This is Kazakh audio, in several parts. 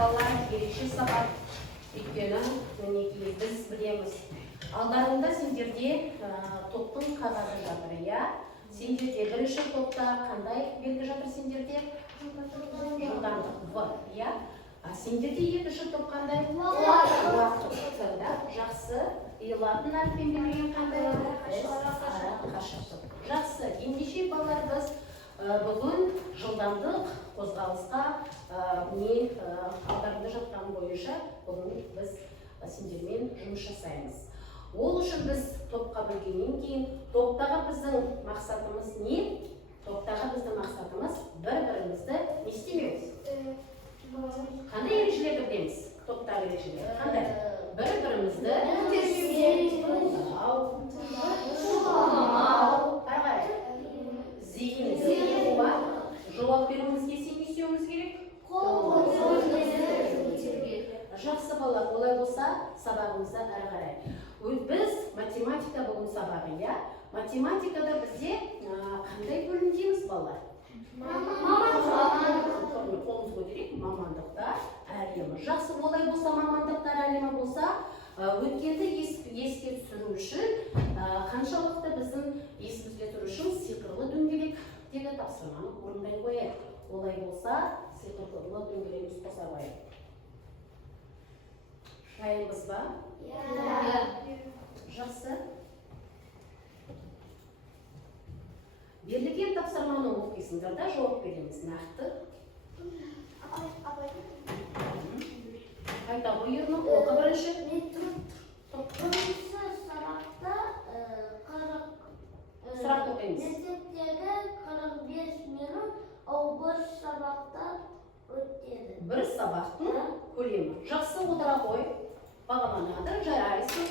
балалар ерекше сабақ. Өйткені мінекей біз білеміз. Алдарында сендерде топтың қағазы жатыр, иә? Сендерде бірінші топта қандай белгі жатыр сендерде? Жылдамдық В, иә? Сендерде екінші топ қандай? Уақыт. Жақсы. Латын әріппен берілген қандай? Қашықтық. Жақсы. Ендеше балалар біз бүгін жылдамдық қозғалысқа алдарында жатқан бойынша бүгін біз сендермен жұмыс жасаймыз. Ол үшін біз топқа бөлгеннен кейін топтағы біздің мақсатымыз не? Топтағы біздің мақсатымыз бір-бірімізді не істемеу? Қандай ережелерді білеміз? Топтағы ережелер қандай? Бір-бірімізді жауап беруімізге сен не істеуіміз керек? Жақсы бала, олай болса сабағымызды әрі қарай. Біз математика бүгін сабағы, иә? Математикада бізде қандай бөлім дейміз балалар? Қолымыз көтерейік, мамандықтар әлемі. Жақсы, олай болса мамандықтар әлемі болса, өткенді еске түсіру үшін қаншалықты біздің есімізге түсіру үшін сиқырлы дөңгелектегі тапсырманы орындай қояйық. Олай болса сиқырлы дөңгелегіміз қоса қояйық. Шайымыз ба? Жақсы. Берілген тапсырманы оқисыңдар да жауап береміз нақты. Қайта қойырмын, оқы бірінші. Сұрақ оқимыз. Мектептегі 45 минут, ал бір сабақта өтеді. Бір сабақтың көлемі. Жақсы, отыра қой. Бағаланады, жарайсың.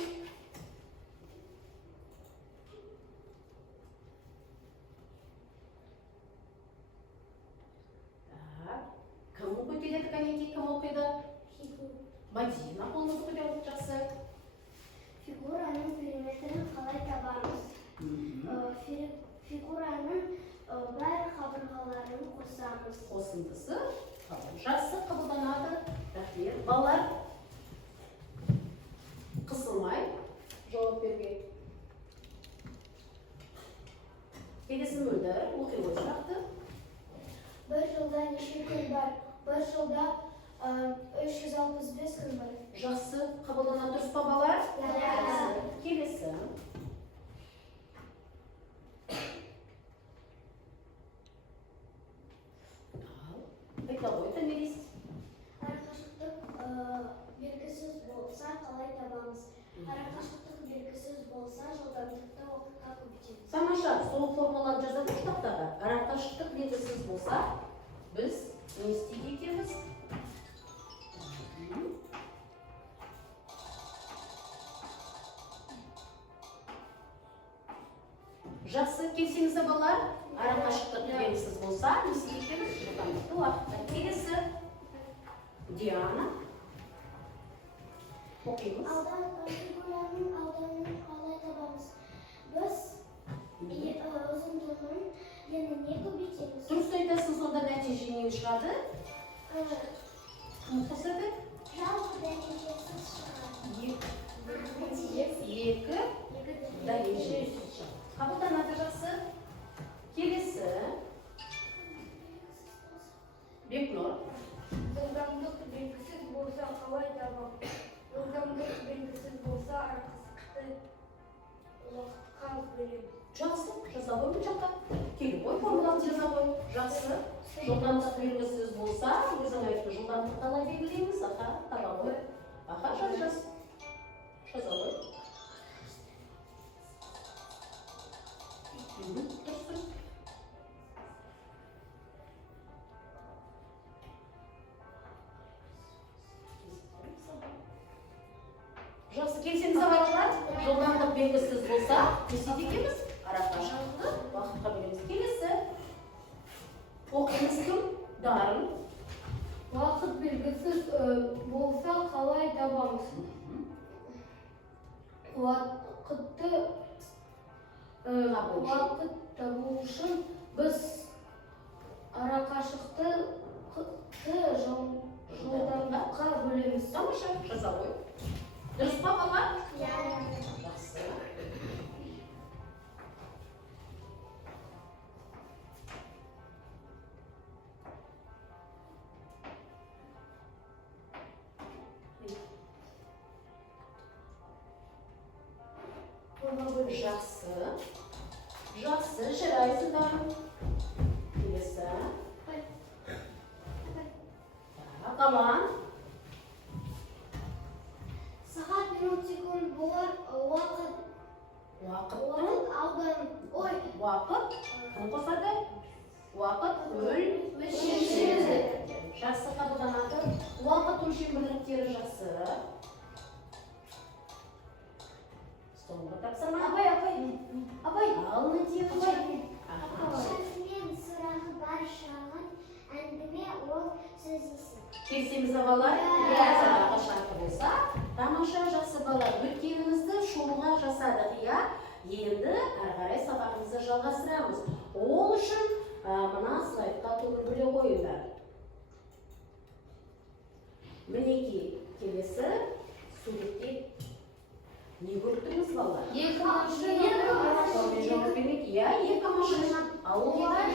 Кім көтереді, кәнеки, кім оқиды? Мадина қолыңызды көтеріп, жақсы. Фигураның периметрін қалай табамыз? Фигураның бәр қабырғаларын қосамыз. Қосындысы жақсы қабылданады. Рахмет. Балалар қысылмай жауап беруге. Келесі мөлдір, оқи ғой сұрақты. Бір жылда неше күн бар? Бір жылда 365 күн бар. Жақсы қабылданады, дұрыс па балалар? Келесі. Қайта ғой, тәмелес. Арақашықтық белгісіз болса қалай табамыз? Арақашықтық белгісіз болса жылдамдықты уақытқа көбейтеміз. Тамаша, сол формуланы жазатын штаттағы. Арақашықтық белгісіз болса, біз не істейді екенбіз? Жақсы, келсеңіздер балалар, арақашықтық белгісіз болса, не істейді екенбіз? Жылдамдықты уақытқа. Келесі. Диана. Оқимыз. Фигураның ауданын қалай табамыз? Біз ұзындығын еніне көбейтеміз. Дұрыс айтасың, сонда нәтиже не шығады? Кім қосады? Жалпы нәтижесіз шығады. Екі дәреже. Қабылданады, жақсы. Келесі. Бекнұр. Жылдамдық белгісіз болса қалай табамыз? Жылдамдық белгісіз болса арақашықтықты уақытқа бөлеміз. Жақсы, жаза қой бұл жаққа. Келіп қой, формуланы жаза қой. Жақсы. Жылдамдық белгісіз болса, өзің айтты, жылдамдық қалай белгілейміз? Таба қой. Жаз. Жаза қой. Дұрыс. Жақсы, келсеңіз балалар, жылдамдық белгісіз болса, не істейді екенбіз? Арақашықтықты уақытқа бөлеміз. Келесі. Оқимыз кім? Дарын. Уақыт белгісіз болса қалай табамыз? Уақыт табу үшін біз арақашықтықты жылдамдыққа бөлеміз. Тамаша, жаза ғой. Дұрыс па бала? иә. Жақсы. Жақсы. Жақсы, жарайсыздар. Келесі. Так, Алан. Сағат, минут, секунд болар, уақыт. Уақыттың Аудан. Ой. уақыт. Кім қосады? Уақыт Өлшемі. Жақсы қабылданады. Уақыт өлшем бірліктері жақсы. Соңғы тапсырма. Абай. Ал нәтиже. Шынымен сұрағы бар шағын әңгіме ол сөз есі. Келісеміз балалар? Иә. Сабаққа шарты болса, тамаша жақсы балалар. Өткенімізді шолуға жасадық, иә? Енді әрі қарай сабағымызды жалғастырамыз. Ол үшін мына слайдқа көңіл бөле қойыңдар. Мінекей, келесі суретте не көрдіңіз балалар? Екі машина. Сонымен жауап бермек, иә, екі машина. Ал олар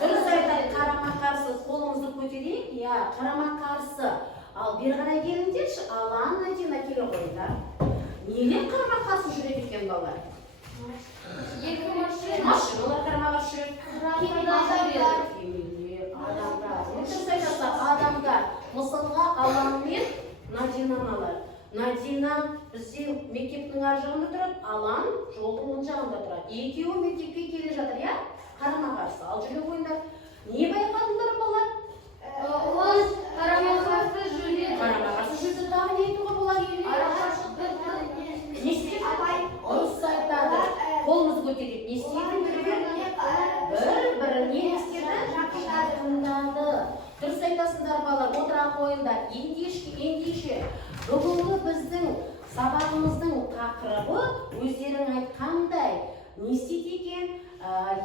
дұрыс айтады, қарама-қарсы қолымызды көтерейік, иә, қарама-қарсы. Ал бері қарай келіңдерші, Алан, Надина келе қойыңдар. Нелер қарама-қарсы жүреді екен балалар? Екі машина. Машиналар қарама-қарсы жүреді. Адамдар. Мысалға Алан мен Надинаны алар. Надина бізде мектептің ар жағында тұрады, Алан жолдың оң жағында тұрады. Екеуі мектепке келе жатыр, иә? Қарама-қарсы. Ал жүре қойыңдар. Не байқадыңдар балалар? Ол қарама-қарсы жүреді. Қарама-қарсы жүрді, тағы не айтуға болады? Не істейді? Дұрыс айтады. Қолымызды көтерейік. Не істейді? Бір-біріне не істеді? Жақындады. Дұрыс айтасыңдар балалар, отыра қойыңдар. Ендеше, бүгінгі біздің сабағымыздың тақырыбы өздерің айтқандай не істейді екен?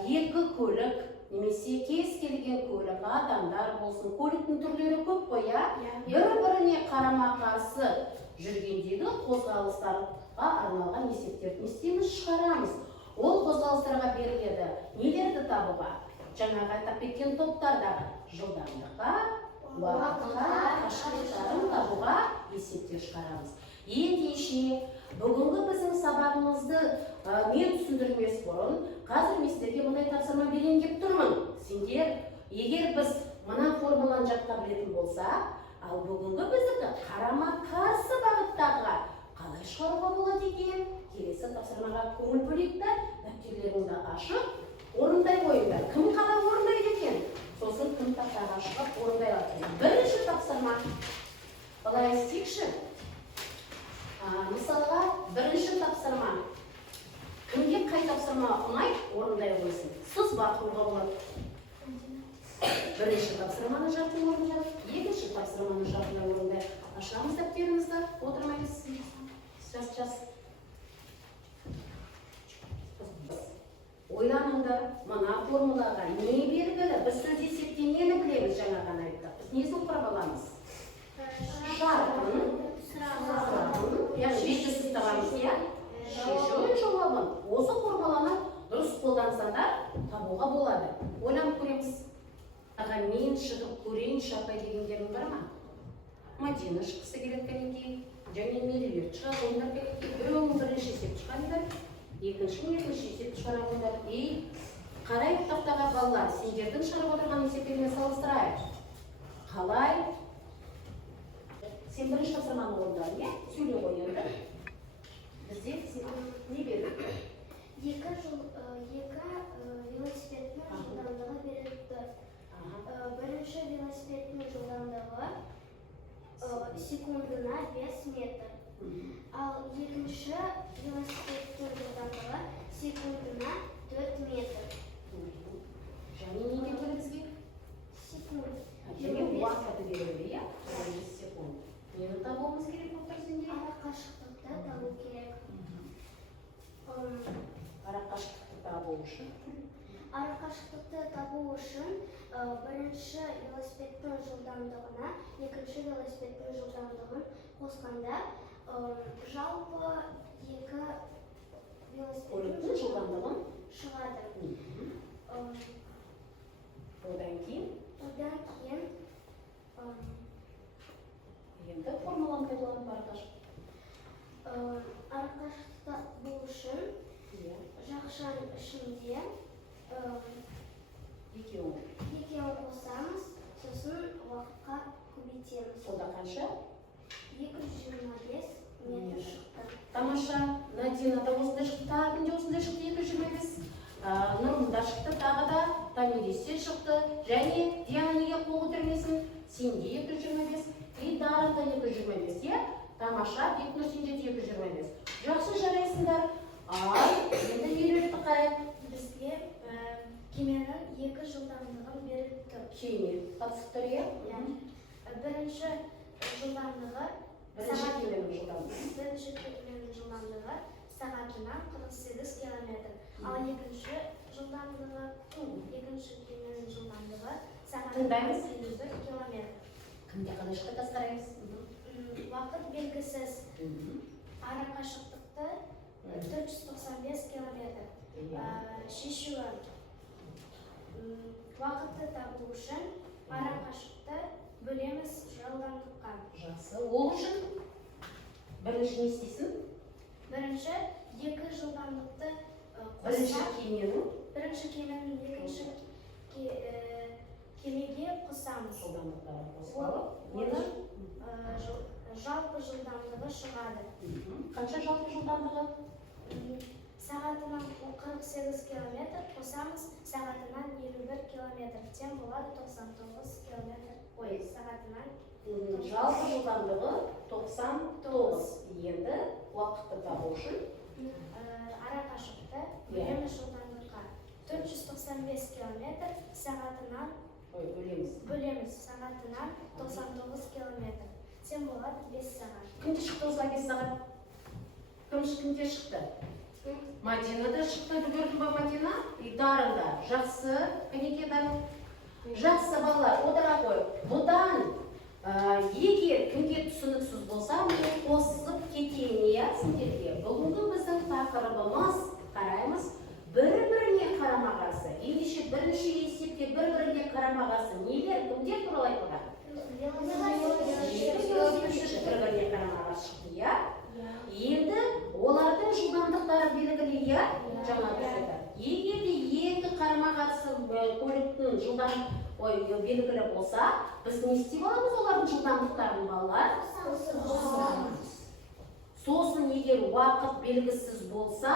Екі көлік, немесе кез келген көлік, адамдар болсын, көліктің түрлері көп қой, иә? Бір-біріне қарама-қарсы жүргендегі қозғалыстарға арналған есептерді не істейміз? Шығарамыз. Ол қозғалыстарға беріледі. Нелерді табуға? Жаңағы айтып кеткен топтардағы жылдамдыққа, уақытқа, қашықтықтарын табуға есептер шығарамыз. Ендеше, бүгінгі біздің сабағымызды мен түсіндірмес бұрын, қазір мен сіздерге мындай тапсырма берейін деп тұрмын. Сендер, егер біз мына формуланы жатқа білетін болса, ал бүгінгі біздікі қарама-қарсы бағыттағы қалай шығаруға болады екен? Келесі тапсырмаға көңіл бөлейік та, дәптерлеріңді ашып, орындай қойыңдар. Кім қалай орындайды екен? Сосын кім тақтаға шығып орындай алады. Бірінші тапсырма. Былай істейікші. Мысалға, бірінші тапсырма. Кімге қай тапсырма ұнайды, орындай қойсын. Сызба құруға болады. Бірінші тапсырманы жартылай орындай, екінші тапсырманы жартылай орындай. Ашамыз дәптерімізді, отырмаймыз. Жас. Ойланыңдар, мына формулаға не белгілі? Біз сөз есептен нені білеміз жаңа ғана айттық? Біз несін құрап аламыз? Шартын, яғни бетсіз табамыз, иә? Шешуін жауабын. Осы формуланы дұрыс қолдансаңдар, табуға болады. Ойланып көреміз. Мен шығып көрейінші апай дегендерің бар ма? Мадина шыққысы келеткеннен кейін, және мерелер шығады ойындар келетін. Біреуің бірінші есеп шығарыңдар. Екінші есеп шығара қойдар. Қарай тақтаға балалар, сендердің шығарып отырған есептермен салыстырайық. Қалай? Сен бірінші тапсырманы орындар, не? Сөйле қойыңды. Бізде не берді? Екі велосипедтің жылдамдығы беріліп тұр. Бірінші велосипедтің жылдамдығы секундына 5 метр. Ал екінші велосипедтің жылдамдығы секундына 4 метр. Және не берді бізге? Секунд. Және уақыты берілді, иә? 5 секунд. Нені табуымыз керек болып тұр сенде? Ара қашықтықты табу керек. Ара қашықтықты табу үшін. Арақашықтықты табу үшін бірінші велосипедтің жылдамдығына екінші велосипедтің жылдамдығын қосқанда жалпы екі көліктің велосипедтің жылдамдығын шығады. одан кейін енді формуланы пайдаланып арақашықтықты табу үшін жақшан ішінде екеуін қосамыз, сосын уақытқа көбейтеміз. Сонда қанша? 225 метр шықты. Тамаша. Надина да осындай шықты, Тағын де осындай шықты 225. Нұрым да шықты, тағы да Тамиресе шықты. Және Диана неге қол көтермесін? Сенде 225. И Дарын да 225. Тамаша, Бекнұр сенде 225. Жақсы жарайсыңдар. Енді үйретті қарайды. Бізге кеменің екі жылдамдығын беріп тұр. Кеме қатысып тұр, е? Бірінші жылдамдығы сағатына 48 километр. Ал екінші кеменің жылдамдығы сағатына 51 километр. Кімде қандай шықты қараймыз? Уақыт белгісіз. Арақашықтықты 495 километр. Шешуі уақытты табу үшін арақашықты бөлеміз жылдамдыққа. Жақсы. Ол үшін бірінші не істейсің? Бірінші екі жылдамдықты бірінші кеменің екінші кемеге қосамыз. жылдамдықтарын қосып Жалпы жылдамдығы шығады. Қанша жалпы жылдамдығы? Сағатынан 48 километр қосамыз, сағатынан 51 километр. Тем болады 99 километр. Сағатынан жалпы жылдамдығы 99. Енді уақытты табу үшін арақашықты бөлеміз жылдамдыққа. 495 километр сағатынан бөлеміз сағатынан 99 километр. Тем болады 5 сағат. Кімде шықты осылай 5 сағат? Кімде шықты? Мадина да шықты, көрдің ба Мадина? И Дарын да. Жақсы. Кәнеке Дарын? Жақсы балалар, отыра қой. Бұдан егер кімге түсініксіз болса, мен қосып кетейін, иә, сендерге. Бүгінгі біздің тақырыбымыз, қараймыз, бір-біріне қарама-қарсы. Ендеше бірінші есепте бір-біріне қарама-қарсы нелер, кімдер туралы айтылған? Бір-біріне қарама-қарсы шықты, иә? Енді олардың жылдамдықтары белгілі, иә? Жаңа түседі. Егер де екі қарама-қарсы көліктің белгілі болса, біз не істей аламыз олардың жылдамдықтарын, балалар? Сосын егер уақыт белгісіз болса,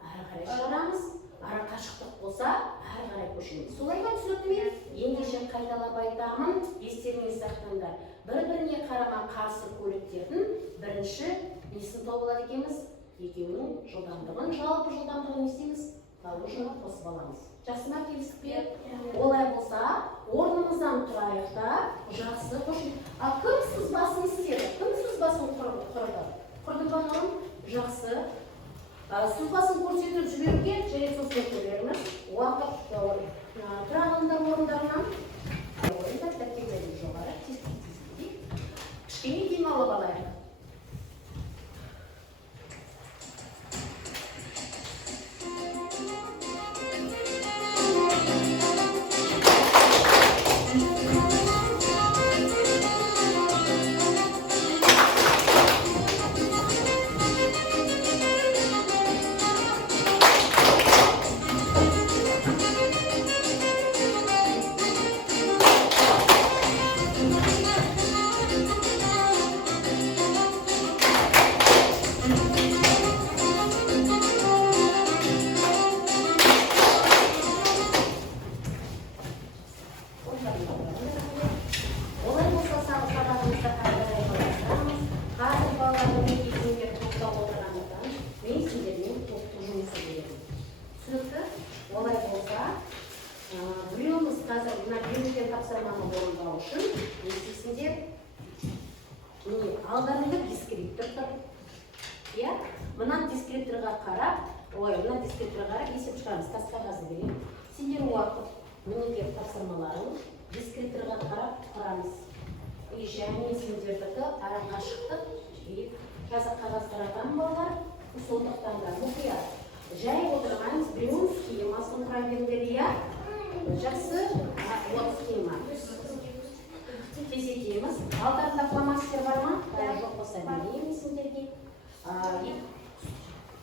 әрі қарай шығарамыз, арақашықтық болса, әрі қарай көшеміз. Солай ма, түсінікті ме? Ендеше қайталап айтамын, естеріңізге сақтаңдар. Бір-біріне қарама-қарсы көліктердің бірінші несін тауып алады екенбіз? Екеуінің жылдамдығын, жалпы жылдамдығын не істейміз? Табу үшін қосып аламыз. Жақсы ма, келістік пе? Олай болса, орнымыздан тұрайық та, жақсы қошын. Кім сызбасын істеді? Кім сызбасын құрды? Құрды ба нұрым? Жақсы. Сызбасын көрсетіп жіберуге, және сосын көрерміз. Уақыт тұрағындар орындарынан. Ойындар дәптерлерін жоғары, тез-тез. Кішкене демалып алайық. Алдарында дискриптор тұр. Мына дискрипторға қарап, мына дискрипторға қарап есеп шығарамыз. Тас қағазды берейін. сендер уақыт мемлекет тапсырмаларын дискрипторға қарап құрамыз. Және сендердікі арақашықтық жазық қағаздардан балалар, сондықтан да мұқият. Жай отырғаныз біреуін схемасын құрабендер, иә? Жақсы, вот схема. Кезетеміз. Алдарында фломастер бар ма? Жоқ болса берейміз сендерге.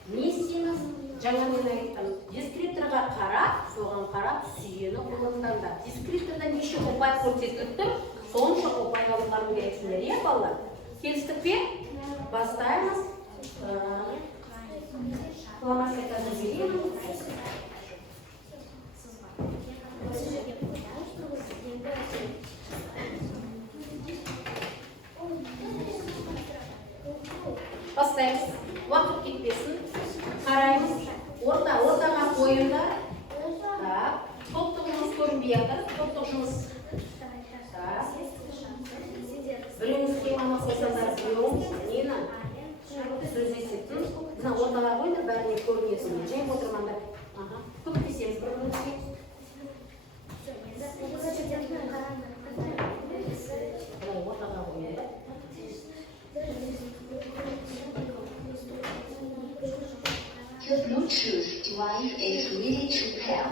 Не істейміз? Жаңа мен айттым. Дискрипторға қарап, соған қарап, сүйені қолданды. Дискрипторда неше ұпай көрсетілді? Сонша ұпай алуғаны керексіңдер, иә балалар? Келістік пе? Бастаймыз. Фломастерді береміз. Бастаймыз. Уақыт кетпесін. Қараймыз. Ортаға қойыңдар. Топтығымыз көрінбей жатыр. Топтық жұмыс. Біреуіңіз схеманы қойсаңдар, біреуіңіз нені сөз естетін. Мына ортаға қойыңдар, бәріне көрінесің. Жай отырмаңдар. Көптесеміз бір минутке. Ортаға қойыңдар. The Bluetooth device is ready to pair.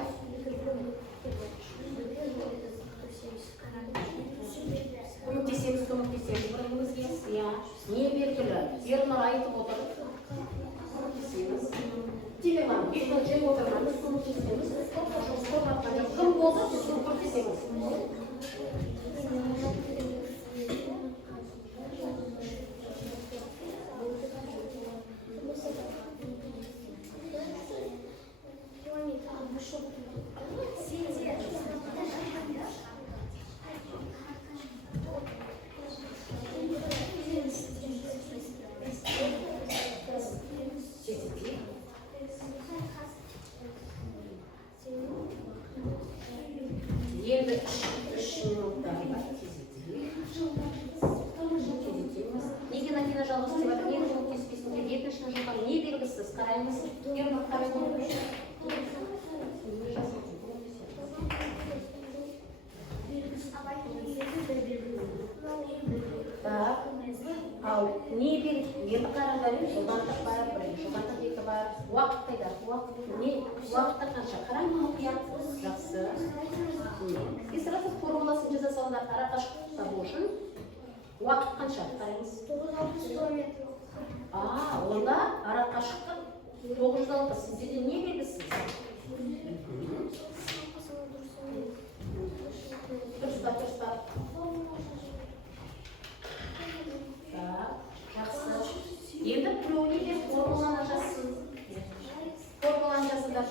Көмектесеміз, бірімізге. Не белгілі? Ернұр айтып отыр. Көмектесеміз. Телефон, ешбір жай отырмаңыз, көмектесеміз. Кім болды, сіз көмектесеміз. Енді 3 минуттар бар. Неге Надина жалғыз деп жатыр? Неге жол кеспесінде екінші жылдан не белгісіз? Қараймыз. Ернұр қараймыз. Так. Ал не белгі? Енді қараңдар, жылдамдық бар, жылдамдық екі бар. Уақыт қайда? Уақытта қанша? Қараймын мұқият. Жақсы. И сразу формуласын жаза салыңдар. Арақашықтықта болсын. Уақыт қанша? Қараймыз. Онда арақашықтық 906. Сізде де не белгісіз? Дұрыстап. Жақсы. Енді біреуіне де формуланы жазсын. Формуланы жазыңдар.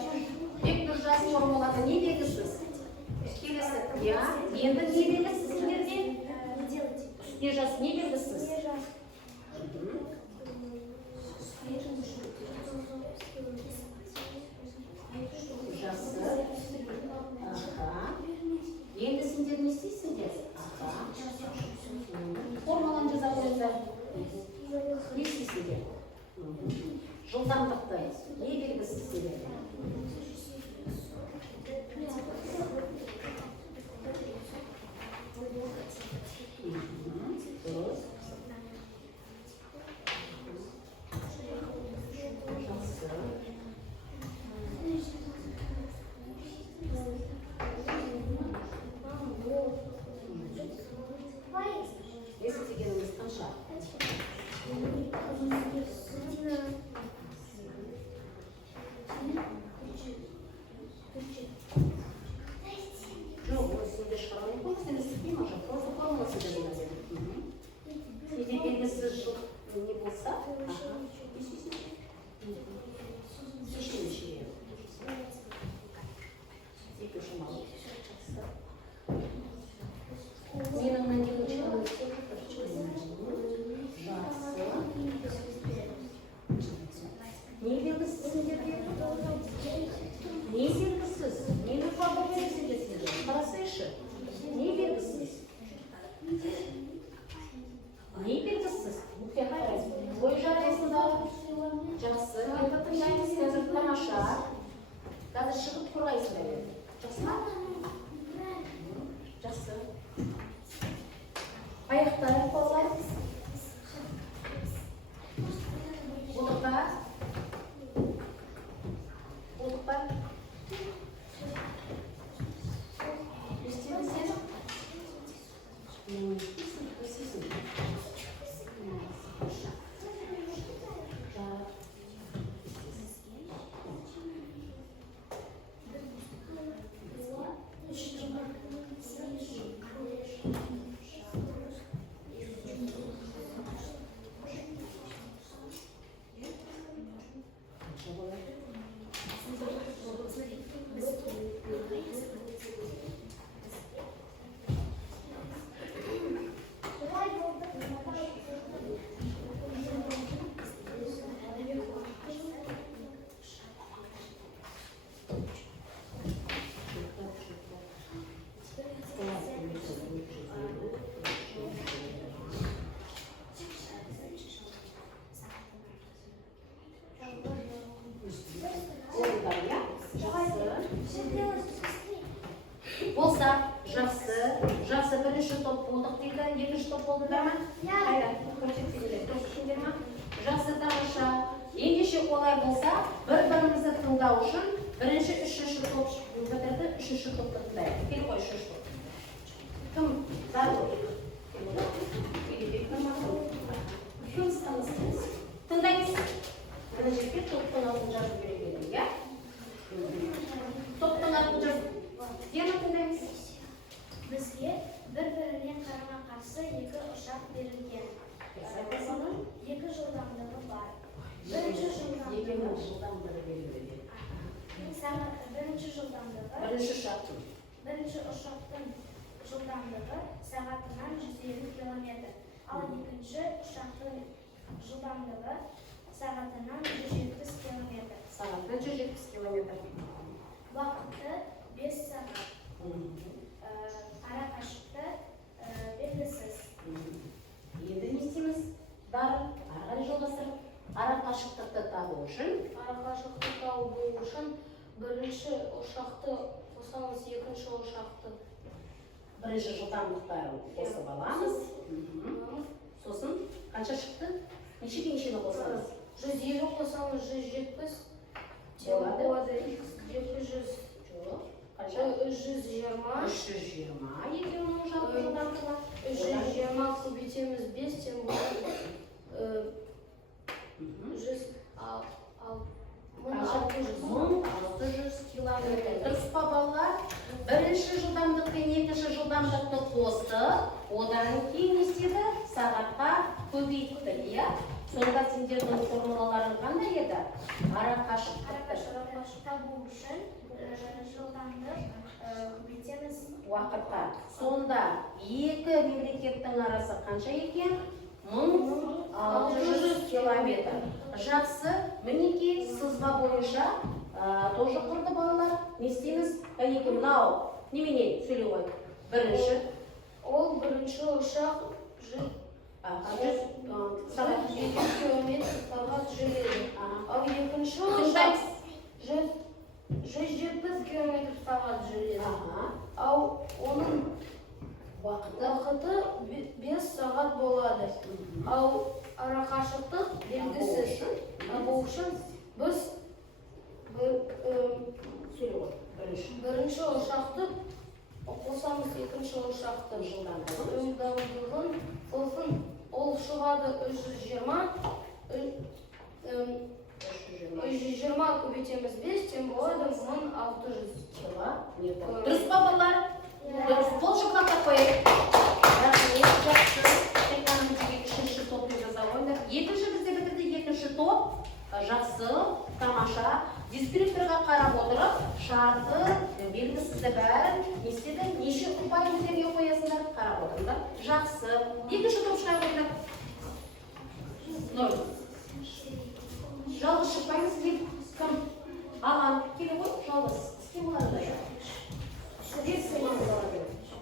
Тек бір жас формуланы не белгісіз? Келесі. Енді не белгісіз сіздерде? Үстіне жас не белгісіз? Жақсы. Енді сендер не істейсіңдер? Формуланы жаза қойыңдар. Не істейсіңдер? Жылдамдықты не белгісіз сендерде? Дұрыс. бірінші топ болдық дейді, екінші топ болдыңдар ма? Қайда, көрсетсеңдер ма? Жақсы, тамаша. Ендеше олай болса, бір-бірімізді тыңдау үшін бірінші, үшінші топ бітірді, үшінші топты тыңдайық. Кел қой, үшінші топ. Кім? Зарыл. Тыңдаймыз. Мына жерге топтың атын жазып бере беремін, иә? Топтың атын жазып. Дені тыңдаймыз. Бізге бір-біріне қарама-қарсы екі ұшақ берілген. Екі жылдамдығы бар. Бірінші жылдамдығы. Бірінші жылдамдығы. Бірінші ұшақтың жылдамдығы сағатынан 150 км. Ал екінші ұшақтың жылдамдығы сағатынан 170 км. Сағатынан 170 км. Уақыты 5 сағат. Ара қашықтық белгісіз. Енді не істейміз? Ары қарай жалғастырып, ара қашықтықты табу үшін бірінші ұшақты қосамыз, екінші ұшақты бірінші жылдамдықтарын қосып аламыз. Сосын қанша шықты? Нешені қосамыз? 150 қосамыз, 170 болады. 200 Қанша? 320 екеуінің жалпы жылдамдығы. 320 көбейтеміз 5 тем болады 1600 километр. Дұрыс па балалар? Бірінші жылдамдық пен екінші жылдамдықты қосты, одан кейін не істеді? Сағатқа көбейтті, иә? Сонда сендердің формулаларың қандай еді? Ара қашықтықты табу үшін жылдамдық көбейтеміз. уақытқа. Сонда екі мемлекеттің арасы қанша екен? 1600 километр. Жақсы, мінекей сызба бойынша тоже құрды балалар. Не істейміз? Мінекей мынау немене сөйлей ғой? Бірінші. Ол бірінші ұшақ 100 км сағат жүреді. Ал екінші ұшақ 170 км сағат жүреді. Ал оның уақыты 5 сағат болады. Ал ара қашықтық белгісіз. Бұл үшін біз бірінші ұшақты қосамыз, екінші ұшақты жылдамдығын, сосын ол шығады 320 көбейтеміз 5 тем болады 1600 километр. Дұрыс па балалар? Дұрыс. Қол шапалақтап қояйық. Жақсы. Экономикаға үшінші топты жасап ойнап. Екінші бізде бітірді, екінші топ. Жақсы, тамаша. Дискрипторға қарап отырып, шарты, белгісізді бәрін не істеді? Неше ұпай өздерге қоясыңдар? Қарап отырыңдар. Жақсы. Екінші топ шығай қойдық. Жалғыз шықпаймыз, кім? Алан, келе ғой, жалғыз. Кем оларда?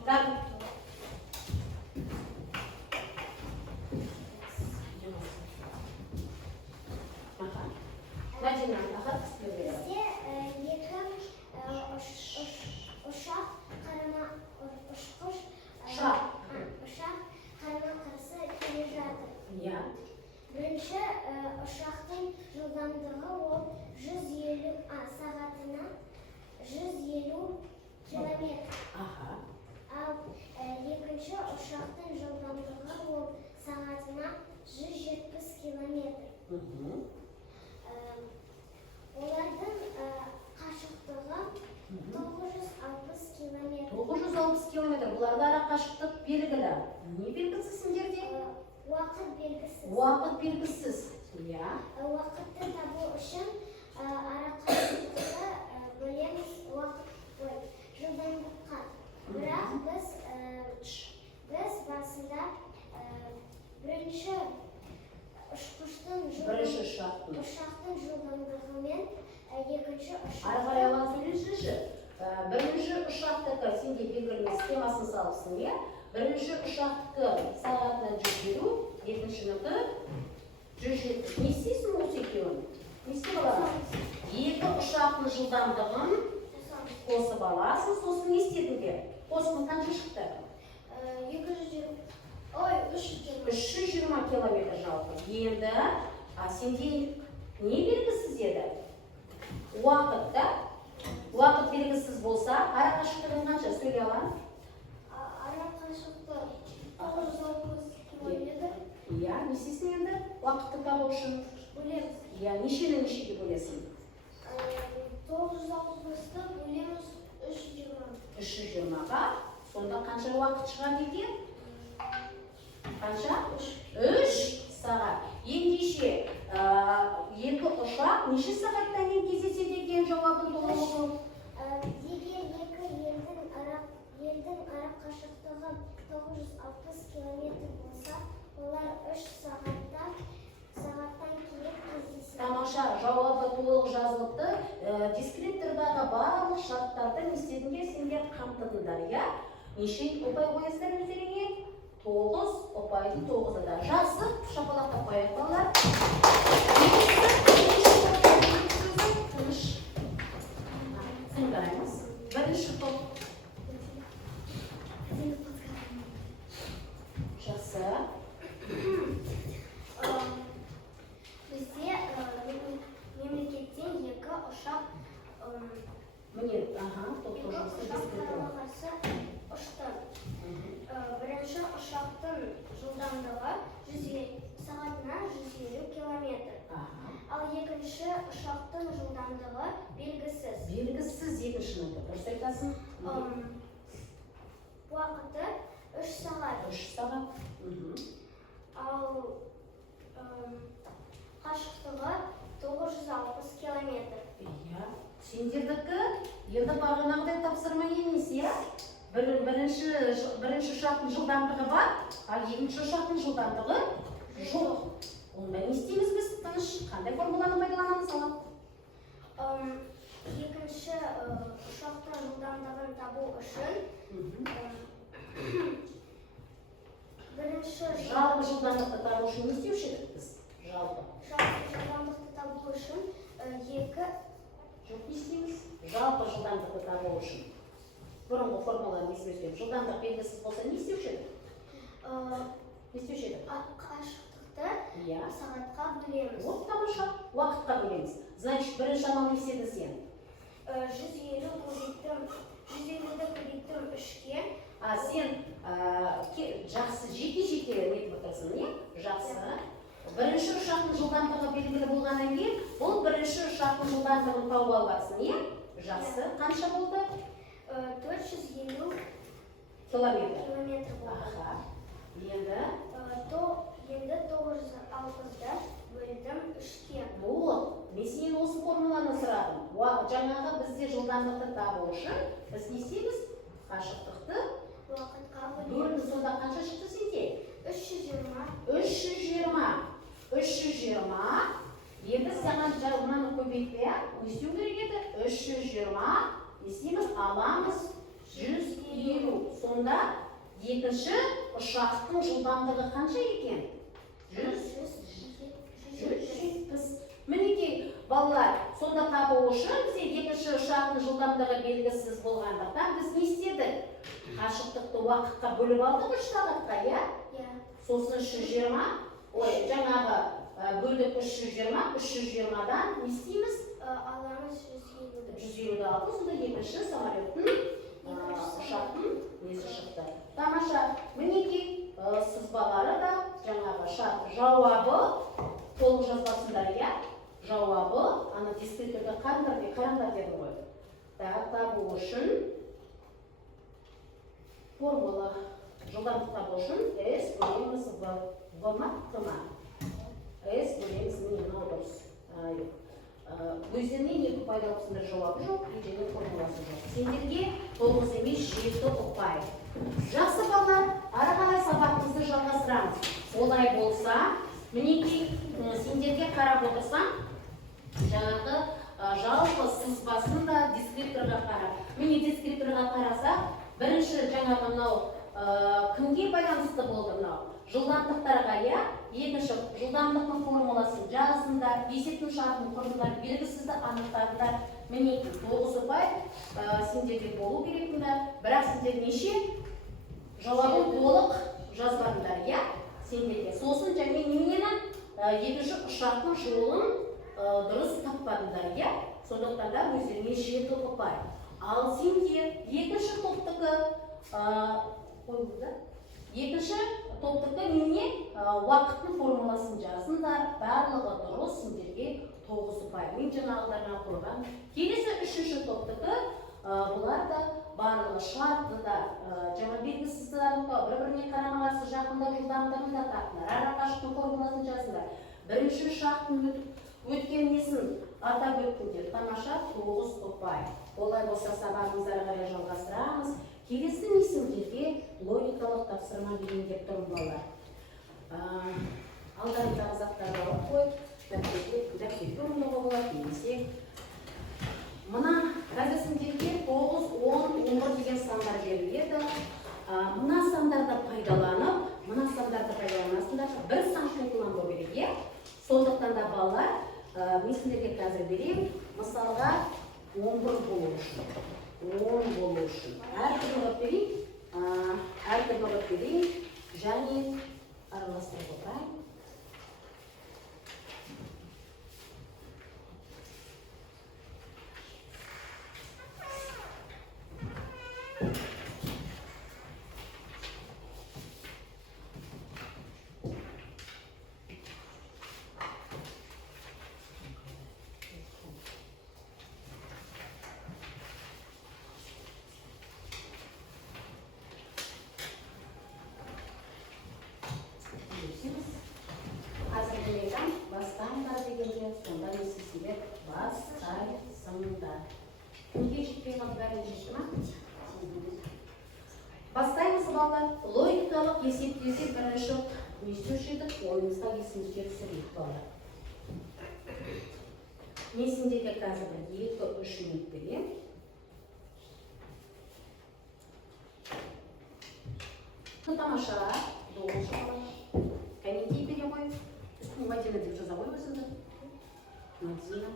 Так. Мәдина, аға кісілер береді. Бізде екі ұшақ қарама-қарсы келе жатыр. Бірінші ұшақтың жылдамдығы ол сағатына 150 км. Ал екінші ұшақтың жылдамдығы ол сағатына 170 км. Олардың қашықтығы 960 км. 960 км. Бұларда ара қашықтық белгілі. Не белгісіз сендерде? Уақыт белгісіз. Уақыт белгісіз. Уақытты табу үшін ара қашықтықты бөлеміз жылдамдыққа. Бірақ біз басында бірінші ұшақтың жылдамдығымен екінші ұшақтың... Ары қарай алған сөйлесінші. Бірінші ұшақтықы сенде белгілі схемасын салыпсың, е? Бірінші ұшақты сағатына 150, екіншінікі 170. Не істейсің осы екеуін? Не істеп аласың? Екі ұшақтың жылдамдығын қосып аласың, сосын не істедіңдер? Қосымы қанша шықты? Енді сенде не белгісіз еді? Уақыт да? Уақыт белгісіз болса, ара қашықтығың қанша? Сөйлей аламын? Ара қашықтық 960 километр. Иә, не істейсің енді? Уақытты табу үшін. Бөлеміз. Иә, нешені нешеге бөлесің? 960-ты бөлеміз 320. 320-ға. Сонда қанша уақыт шығады екен? Қанша? 3 сағат. Ендеше, екі ұшақ неше сағаттан кейін кездеседі екен жауабын толық? Егер екі елдің ара қашықтығы 960 километр болса, олар 3 сағаттан кейін кездеседі. Тамаша, жауабы толық жазылыпты. Дескриптордағы барлық шарттарды не істедіңдер, сендер қамтыдыңдар, иә? Неше ұпай қоясыздар өздеріңе? 9 ұпайдың 9-ы да. Жақсы, шапалақтап қояйық балалар. Тыныш. Тыңдаймыз. Бірінші топ. Жақсы. Бізде мемлекеттен екі ұшақ Міне, топ жұмысы дескриптор. қарсы ұшты. Бірінші ұшақтың жылдамдығы сағатына 150 километр. Ал екінші ұшақтың жылдамдығы белгісіз. Белгісіз екіншінің дұрыс айтасың. Уақыты 3 сағат. 3 сағат. Ал қашықтығы 960 километр. Иә. Сендердікі енді бағанағыдай тапсырма емес, иә? Бірінші ұшақтың жылдамдығы бар, ал екінші ұшақтың жылдамдығы жоқ. Онда не істейміз біз? Тыныш, қандай формуланы пайдаланамыз алып? Екінші ұшақтың жылдамдығын табу үшін бірінші Жалпы жылдамдықты табу үшін не істеуші едік біз? Жалпы жылдамдықты табу үшін екі жоқ не істейміз? Жалпы жылдамдықты табу үшін бұрынғы формуланы есіме түсіріп, жылдамдық белгісіз болса не істеуші едік? Не істеуші едік? қашықтықты сағатқа бөлеміз. Вот тамаша, уақытқа бөлеміз. Значит, бірінші амал не істедің сен? 150-ді көбейттім 3-ке. Сен жақсы жеке нетіп отырсың, не? Жақсы. Бірінші ұшақтың жылдамдығы белгілі болғаннан кейін, бұл бірінші ұшақтың жылдамдығын тауып алғансың, не? Жақсы. Қанша болды? 450 километр. болды. Енді 960-ды бөлдім 3-ке. Болды. Мен сенен осы формуланы сұрадым. Жаңағы бізде жылдамдықты табу үшін біз не істейміз? Қашықтықты Уақытқа бөлді. Сонда қанша шықты сенде? 320. 320. Енді саған мынаны көбейтпей, не істеу керек еді? 320. Не істейміз? Аламыз 150. Сонда екінші ұшақтың жылдамдығы қанша екен? 170. Мінекей, балалар, сонда табу үшін бізде екінші ұшақтың жылдамдығы белгісіз болғандықтан біз не істедік? Қашықтықты уақытқа бөліп алдық 3 сағатқа, иә? Сосын 320, жаңағы бөлдік 320, 320-дан не істейміз? Аламыз 150-ді алдық, сонда екінші самолеттің ұшақтың несі шықты. Тамаша, мінекей сызбалары да жаңағы жауабы толық жазбасындар, иә? Жауабы, ана дискрипторды қараңдар деді ғой. Табу үшін формула жылдамдық табу үшін S бөлеміз V. V ма? Т ма? S бөлеміз не? Мынау дұрыс. Өздерінен екі ұпайда ұпсындар жауабы жоқ, ежелі формуласы жоқ. Сендерге 9 емес 7 ұпай. Жақсы балалар, ары қарай сабағымызды жалғастырамыз. Олай болса, мінекей сендерге қарап отырсам, жаңағы жалпы сызбасын да дескрипторға қарап. Міне дескрипторға қарасақ, бірінші жаңағы мынау кімге байланысты болды мынау? Жылдамдықтарға, иә? Екінші жылдамдықтың формуласын жазыңдар, есептің шартын құрыңдар, белгісізді анықтаңдар. Міне 9 ұпай сендерде болу керектіңдер. Бірақ сендер неше? Жауабын толық жазбадыңдар, иә? Сендерге. Сосын және неменені екінші ұшақтың жолын дұрыс таппадыңдар, иә? Сондықтан да өздеріңе жеті ұпай. Ал сендер екінші топтікі екінші топтікі нене уақыттың формуласын жазыңдар, барлығы дұрыс, сендерге 9 ұпай. Мен жаңағыларына қойған. Келесі үшінші топтікі бұлар да барлығы шартты да жаңа белгісіз бір-біріне қарама-қарсы жақындау жылдамдығын да тапсыңдар. Арақашықтың формуласын жазыңдар. Бірінші ұшақтың өткен несін атап өттіңдер. Тамаша, 9 ұпай. Олай болса сабағымызға қарай жалғастырамыз. Келесі несіндерге логикалық тапсырма берейін деп тұрмын балалар. Алдарындағы заттарды алып қойып, дәптерге ұмытуға болады немесе мына қазірсіндерге 9, 10, 11 деген сандар беріледі. Мына сандарды пайдаланып, пайдаланасыңдар. Бір сан шоқыланбау керек, е? Сондықтан да балалар, мен сендерге қазір берейін. Мысалға 11 болу үшін. 10 болу үшін. Әртүрлі ғып берейін. Және араластырып отырайын. Бастаңдар дегенде, сонда несесінде бастайсыңдар. Кімге жетпей қалды бәрін жетті ма? Бастаймыз балалар. Логикалық есептесе бірінші не істеуші едік, ойымызға есімізге түсірейік балалар. Несіндегі қазір 2-3 минут берем. Тамаша, должа. Кәнекей бере қой. Мадина деп жаза қой өзіңді. Мадина.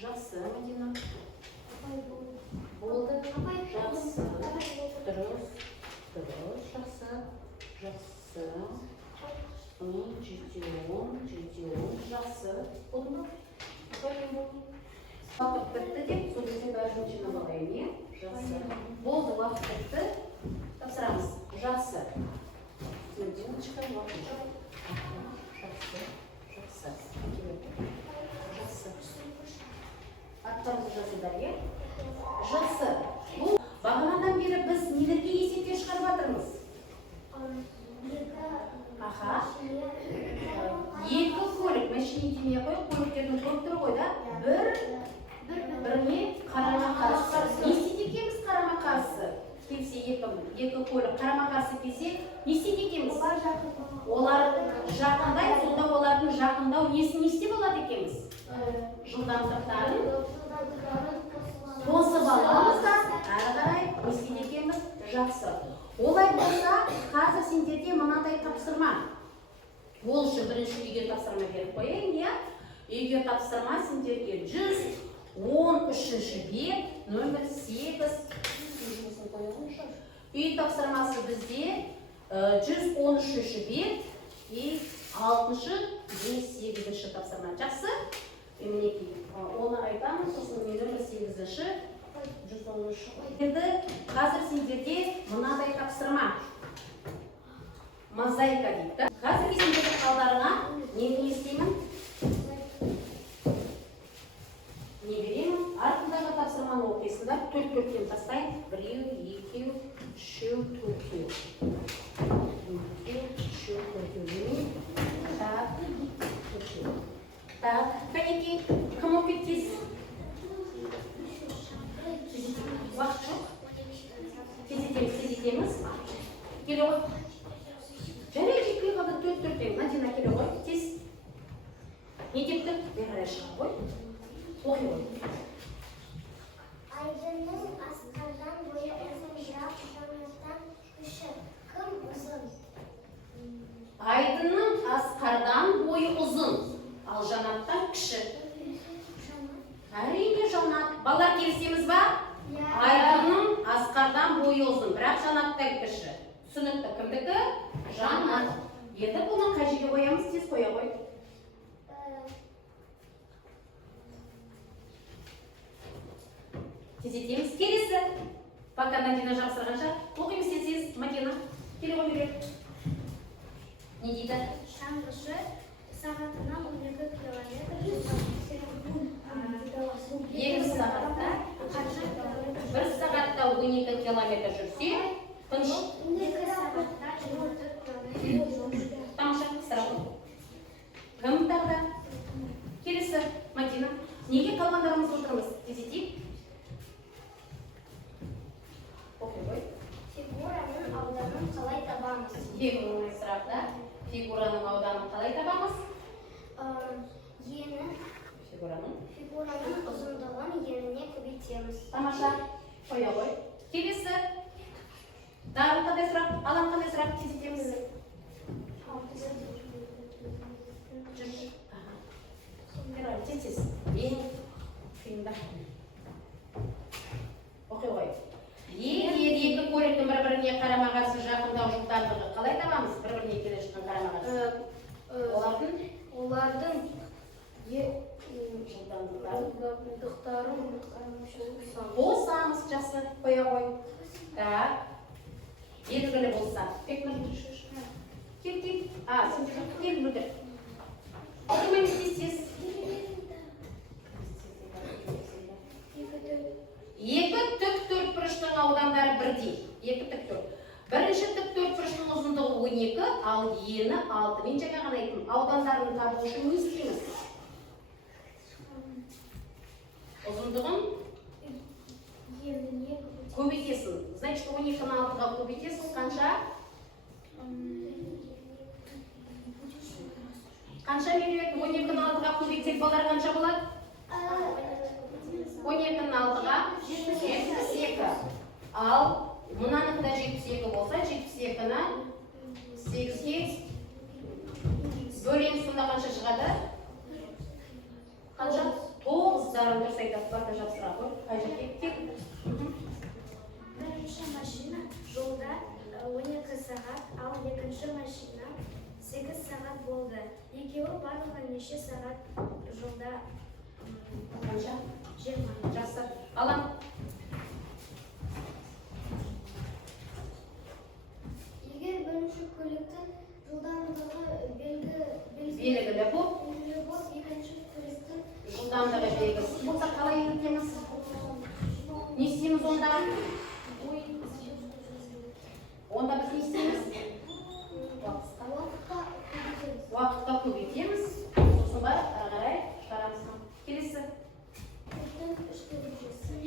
Жақсы, Мадина. Болды. Жақсы. Дұрыс. Жақсы. Жақсы. Жетеуін. Жақсы. Болды ма? Уақыт бітті деп, сол кезде бәрін жинап алайын, не? Жақсы. Болды, уақыт бітті. Тапсырамыз. Жақсы. Мадиночка, уақыт жоқ. Жақсы. Жақсы. Аттарымызды жазыңдар, е? Жақсы. Бұл бағанадан бері біз нелерге есептер шығарып жатырмыз? Аха. Екі көлік, мәшіне демей қойып, көліктердің көп тұры ғой да? Біріне қарама-қарсы. Не істейді екенбіз қарама-қарсы? Келсе екі көлік қарама-қарсы келсе, не істейді екенбіз? Олар жақындай, сонда олардың жақындау несін істеп болады екенбіз? Жылдамдықтарын қосып аламыз да, әрі қарай не істейді екенбіз? Жақсы. Олай болса, қазір сендерде мынандай тапсырма. Ол үшін бірінші үйге тапсырма беріп қойайын, иә? Үйге тапсырма сендерге 113-ші бет, нөмір 8. Үй тапсырмасы бізде 113-ші бет и 6-шы, 8-ші тапсырма. Жақсы? Мінекей, оны айтамын, сосын нөмір 8-ші, 113-ші. Енді қазір сендерде мынадай тапсырма. Мозаика дейді. Қазір сендердің қалдарыңа не істеймін? Не беремін? Артындағы тапсырманы оқисыңдар. 4-4-тен тастайын. 1, 2, 3, 4. Так, кәнекей, кім оқиды тез? Уақыт жоқ. Тездетеміз. Келе ғой. Жарай жетпей қалды 4-4-тен. Мадина келе ғой. Тез. Не депті? Бері шыға ғой. Оқи ғой. Айдынның асқардан бойы ұзын, бірақ жанаттан күші. Кім ұзын? Айдынның асқардан бойы ұзын, ал жанаттан кіші. бойы ұзын, бірақ Жанаттан кіші. Түсінікті, кімдікі? Жанат. Енді бұны қай жерге қоямыз? Тез қоя қой. Тездетеміз. Келесі. Пока Надина жапсырғанша. Оқимыз тез, Мадина. Келе қой берек. Не дейді? Шаңғышы сағатына 12 километр. Екі сағатта. Бір сағатта 12 километр жүрсе, тыныш. 2 сағатта 24 километр. Тамаша, сұрау. Кім тағы? Келесі, Мадина. Неге қалғандарымыз отырмыз? Тездетейік. Оқи қой. Фигураның ауданын қалай табамыз? Ең оңай сұрақ да. Фигураның ауданын қалай табамыз? Фигураның ұзындығын еніне көбейтеміз. Тамаша, қоя қой. Келесі. Дарын қандай сұрақ? Алан қандай сұрақ? Тездетеміз. Тез. Ең қиында. Оқи қой. Егер екі көліктің бір-біріне қарама-қарсы жақындау жылдамдығы қалай табамыз? Бір-біріне келе жатқан қарама-қарсы. Олардың жылдамдықтарын қосамыз, жақсы қоя қой. Так. Белгілі болса. Кел. Сен де жоқ. Кел мүлдір. Оқимаймыз тез. Екі тік төртбұрыштың аудандары бірдей. Екі тік төрт. Бірінші тік төртбұрыштың ұзындығы 12, ал ені 6. Мен жаңа ғана айттым. Аудандарын табу үшін не істейміз? Ұзындығын көбейтесің. Значит, 12-ні 6-ға көбейтесің. Қанша? Қанша береді? 12-ні 6-ға көбейтсек балар қанша болады? 12-ні 6-ға 72. Ал мынаның да 72 болса, 72-ні 8-ге бөлеміз, сонда қанша шығады? Қанша? 9-дарын дұрыс айтасыз, барда жапсыра қой. Қай жерге? Тек. Бірінші машина жолда 12 сағат, ал екінші машина 8 сағат болды. Екеуі барлығы неше сағат жолда? Қанша? 20. Жақсы. Алам. Егер бірінші көліктің жылдамдығы белгілі болып, екінші көліктің жылдамдығы белгісіз болса қалай етеміз? Не істейміз онда? Онда біз не істейміз? Уақытқа көбейтеміз. Сосын ба ары қарай шығарамыз. Келесі.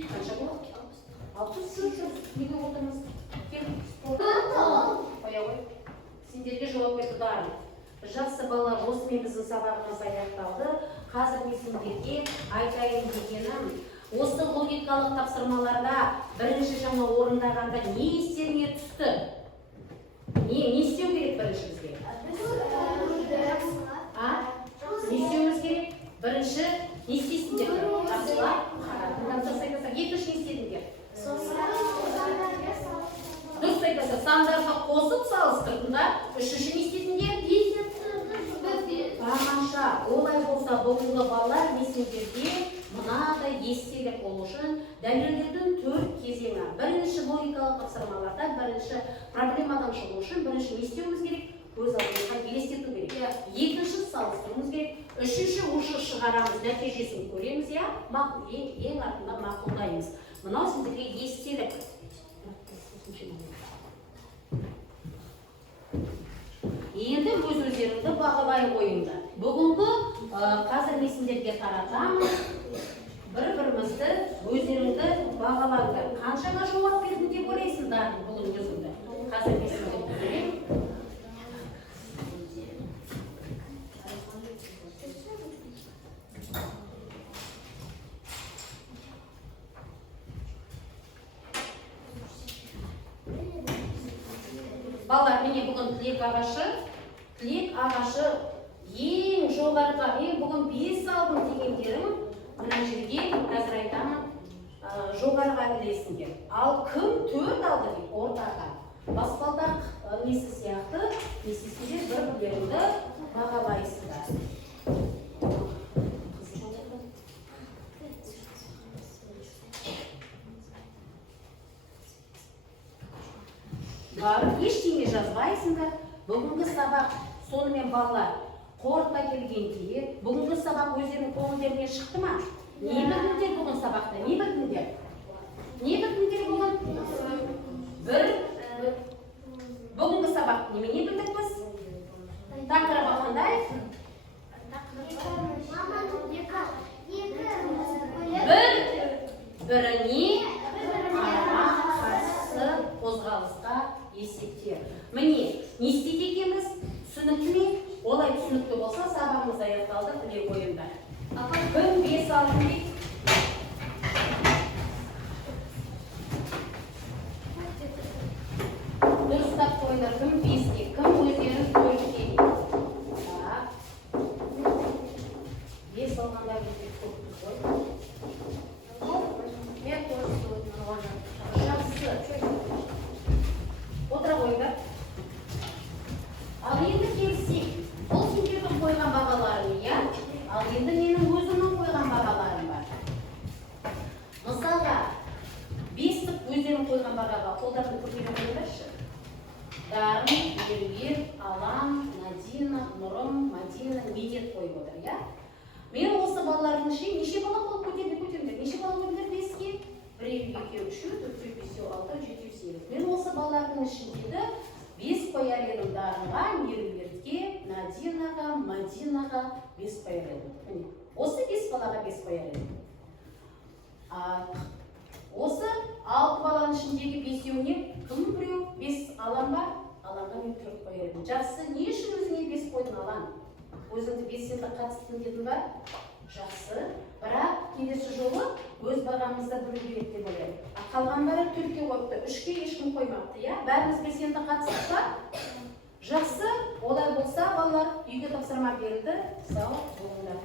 Қанша болады? 60. Неге отырмыз? Кел. Қоя қой. Сендерге жауап берді дарын. Жақсы балалар, осымен біздің сабағымыз аяқталды. Қазір мен сендерге айтайын дегенім, осы логикалық тапсырмаларда бірінші жаңа орындағанда не естеріңе түсті? Не істеу керек бірінші бізге? Не істеуіміз керек? Бірінші не істейсіңдер? Жақсылап, екінші не істедіңдер? Дұрыс айтасың, сандарға қосып салыстырдың, үшінші не істедіңдер? Тамаша, олай болса бұлғы балалар несіндерде мынадай естелік болу үшін дәлелдердің 4 кезеңі. Бірінші логикалық тапсырмаларда, бірінші проблемадан шығу үшін бірінші не істеуіміз керек? Көз алдымызға елестету керек. Екінші салыстыруымыз керек. Үшінші осы шығарамыз, нәтижесін көреміз, ең артында мақұлдаймыз. Мынау сендерге естелік. Енді өз-өздеріңді бағалай қойыңдар. Бүгінгі қазір месіндерге таратамыз. Бір-бірімізді өздеріңді бағалаңдар. Қаншаға жауап бердің деп ойлайсыңдар бүгін өзіңді? Қазір месіндерге көрейін. Балалар, міне бүгін тілек ағашы ең жоғарыға, мен бүгін 5 алдым дегендерім мына жерге қазір айтамын жоғарыға ілесіңдер. Ал кім 4 алды дейді, ортаға. Баспалдақ несі сияқты, несесінде бір-бірлеріңді бағалайсыңдар. Барып ештеңе жазбайсыңдар. Бүгінгі сабақ сонымен балалар қорыта келгенде, бүгінгі сабақ өздерінің көңілдерінен шықты ма? Не білдіңдер бүгін сабақта? Не білдіңдер? Не білдіңдер бүгін? Бүгінгі сабақ немене білдік біз? Тақырыбы қандай? Біріне қарсы қозғалысқа есептер. Міне, не істейді екенбіз? Түсінікті ме? Олай түсінікті болса, сабағымыз аяқталды, біле қойыңдар. Кім 5 алды дейді? Дұрыстап қойыңдар, кім 5-ке, кім өздерін 4-ке дейді. 5 алғандар бізде көпті қой. Жақсы. Отыра қойыңдар. Ал енді келсек, бұл сендердің қойған бағаларың, иә? Ал енді менің өзімнің қойған бағаларым бар. Мысалға, 5-тік өздерің қойған бағаға қолдарын көтере қойыңдаршы. Дарын, Ервер, Алан, Надина, Нұрым, Мадина, Медет қойып отыр, иә? Мен осы балалардың ішінде неше бала қол көтердіңдер? Неше бала көтердіңдер 5-ке? 1, 2, 3, 4, 5, 6, 7, 8. Мен осы балалардың ішіндегі 5 қояр едім Дарынға, Меруертке, Надинаға, Мадинаға 5 қояр едім. Осы 5 балаға 5 қояр едім. Осы 6 баланың ішіндегі 5-еуіне кім біреу 5 алан бар? Аланға мен 4 қояр едім. Жақсы, не үшін өзіңе 5 қойдың Алан? Өзіңді белсенді қатыстың дедің ба? Жақсы. Бірақ келесі жолы өз бағамызда білу керек деп ойлаймын. Қалғандары 4-ке қойыпты, 3-ке ешкім қоймапты, иә? Бәріміз белсенді қатыстық па? Жақсы. Олай болса, балалар үйге тапсырма берілді. Сау болыңдар.